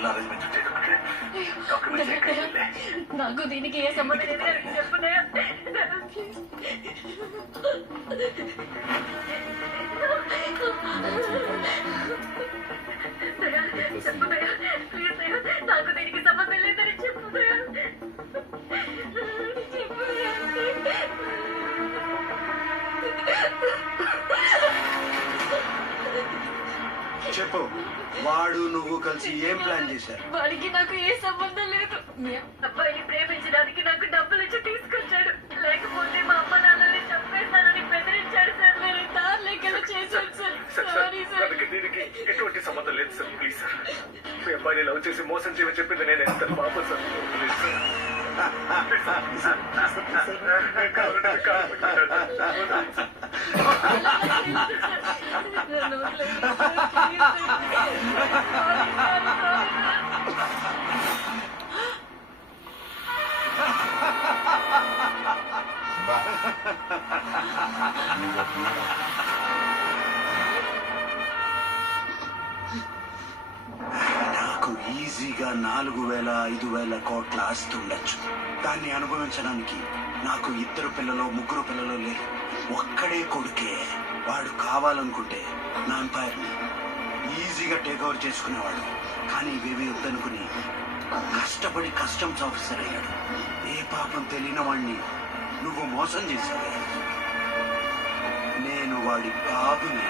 ಎಲ್ಲ arrangement documents నాకు దీనికి ఏ సంబంధం లేదు చెప్పనయ్యా చెప్పనయ్యా ప్లీజ్ అయ్యా నాకు దీనికి సంబంధం లేదని చెప్పనయ్యా చెప్పు, వాడు నువ్వు కలిసి ఏం ప్లాన్ చేశారు? వాడికి నాకు ఏ సంబంధం లేదు. మీ అబ్బాయిని ప్రేమించడానికి నాకు డబ్బులు ఇచ్చి తీసుకొచ్చాడు. లేకపోతే మా అమ్మ నాన్నని చంపేస్తానని బెదిరించాడు సార్. నేను దారి లెక్కలు చేశాను సార్. Sorry sir. దీనికి ఎటువంటి సంబంధం లేదు సార్. ప్లీజ్ సార్, మీ అబ్బాయిని లవ్ చేసి మోసం చేయమని చెప్పింది నేను ఎంత పాప సార్. Please sir. నాకు ఈజీగా 4,000 5,000 కోట్ల ఆస్తి ఉండొచ్చు. దాన్ని అనుభవించడానికి నాకు 2 పిల్లలు 3 పిల్లలు లేరు. ఒక్కడే కొడుకే. వాడు కావాలనుకుంటే నా ఎంపైర్ని ఈజీగా టేక్ ఓవర్ చేసుకునేవాడు. కానీ ఇవేవి వద్దనుకుని కష్టపడి కస్టమ్స్ ఆఫీసర్ అయ్యాడు. ఏ పాపం తెలియని వాడిని నువ్వు మోసం చేశావే. నేను వాడి బాబుని.